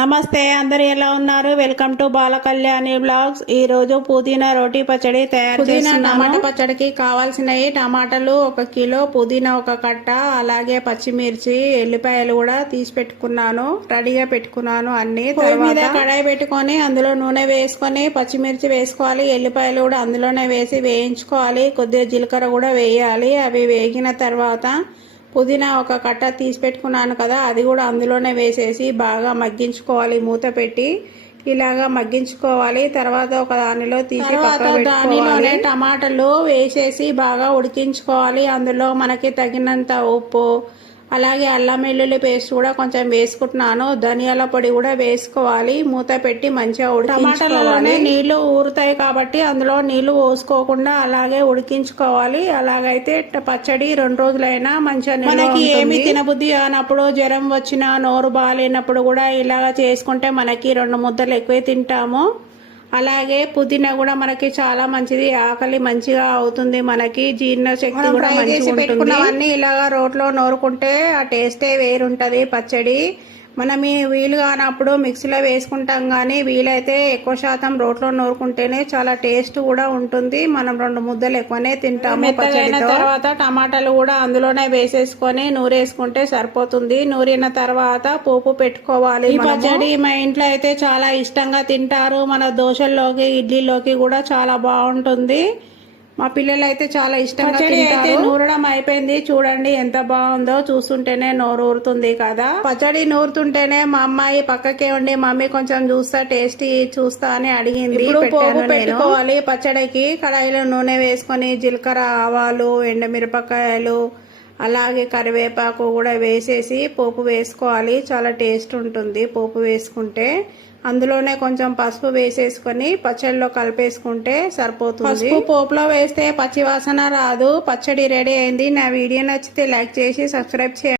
నమస్తే అందరు ఎలా ఉన్నారు? Welcome to Bala Kalyani blogs. ఈ రోజు పుదీనా రోటీ పచ్చడి తయారు పుదీనా టమాటా పచ్చడికి కావాల్సినవి టమాటాలు ఒక కిలో పుదీనా ఒక కట్ట అలాగే పచ్చిమిర్చి ఎల్లిపాయలు కూడా తీసి పెట్టుకున్నాను రెడీగా పెట్టుకున్నాను అన్ని మీద కడాయి పెట్టుకొని అందులో నూనె వేసుకొని పచ్చిమిర్చి వేసుకోవాలి ఎల్లిపాయలు కూడా అందులోనే వేసి వేయించుకోవాలి కొద్దిగా జీలకర్ర కూడా వేయాలి అవి వేగిన తర్వాత పుదీనా ఒక కట్ట తీసి పెట్టుకున్నాను కదా అది కూడా అందులోనే వేసేసి బాగా మగ్గించుకోవాలి మూత పెట్టి. ఇలాగా మగ్గించుకోవాలి తర్వాత ఒక దానిలో తీసి దానిలోనే టమాటాలు వేసేసి బాగా ఉడికించుకోవాలి. అందులో మనకి తగినంత ఉప్పు అలాగే అల్లం వెల్లుల్లి పేస్ట్ కూడా కొంచెం వేసుకుంటున్నాను. ధనియాల పొడి కూడా వేసుకోవాలి. మూత పెట్టి మంచిగా టమాటాలలోనే నీళ్ళు ఊరుతాయి కాబట్టి అందులో నీళ్ళు పోసుకోకుండా అలాగే ఉడికించుకోవాలి. అలాగైతే పచ్చడి రెండు రోజులైనా మంచిగా మనకి ఏమి తినబుద్ధి కానప్పుడు జ్వరం వచ్చినా నోరు బాగాలేనప్పుడు కూడా ఇలాగ చేసుకుంటే మనకి రెండు ముద్దలు ఎక్కువ తింటాము. అలాగే పుదీనా కూడా మనకి చాలా మంచిది. ఆకలి మంచిగా అవుతుంది మనకి. జీర్ణ శక్తి కూడా మంచిగా పెట్టుకున్నవన్నీ ఇలాగా రోట్లో నోరుకుంటే ఆ టేస్టే వేరుంటది పచ్చడి. మనం ఈ వీలు కానప్పుడు మిక్సీలో వేసుకుంటాం కానీ వీలైతే ఎక్కువ శాతం రోట్లో నూరుకుంటేనే చాలా టేస్ట్ కూడా ఉంటుంది. మనం రెండు ముద్దలు ఎక్కువనే తింటాము తర్వాత టమాటాలు కూడా అందులోనే వేసేసుకొని నూరేసుకుంటే సరిపోతుంది. నూరిన తర్వాత పోపు పెట్టుకోవాలి పచ్చడి మా ఇంట్లో అయితే చాలా ఇష్టంగా తింటారు. మన దోశల్లోకి ఇడ్లీలోకి కూడా చాలా బాగుంటుంది. మా పిల్లలు అయితే చాలా ఇష్టంగా నూరడం అయిపోయింది చూడండి ఎంత బాగుందో చూస్తుంటేనే నోరు ఊరుతుంది కదా. పచ్చడి నూరుతుంటేనే మా అమ్మాయి పక్కకే ఉండి మమ్మీ కొంచెం చూస్తా టేస్టీ చూస్తా అని అడిగింది. పెట్టుకోవాలి పచ్చడికి. కడాయిలో నూనె వేసుకొని జీలకర్ర ఆవాలు ఎండమిరపకాయలు అలాగే కరివేపాకు కూడా వేసేసి పోపు వేసుకోవాలి. చాలా టేస్ట్ ఉంటుంది పోపు వేసుకుంటే. అందులోనే కొంచెం పసుపు వేసేసుకొని పచ్చడిలో కలిపేసుకుంటే సరిపోతుంది. పసుపు పోపులో వేస్తే పచ్చివాసన రాదు. పచ్చడి రెడీ అయింది. నా వీడియో నచ్చితే లైక్ చేసి సబ్స్క్రైబ్ చేయండి.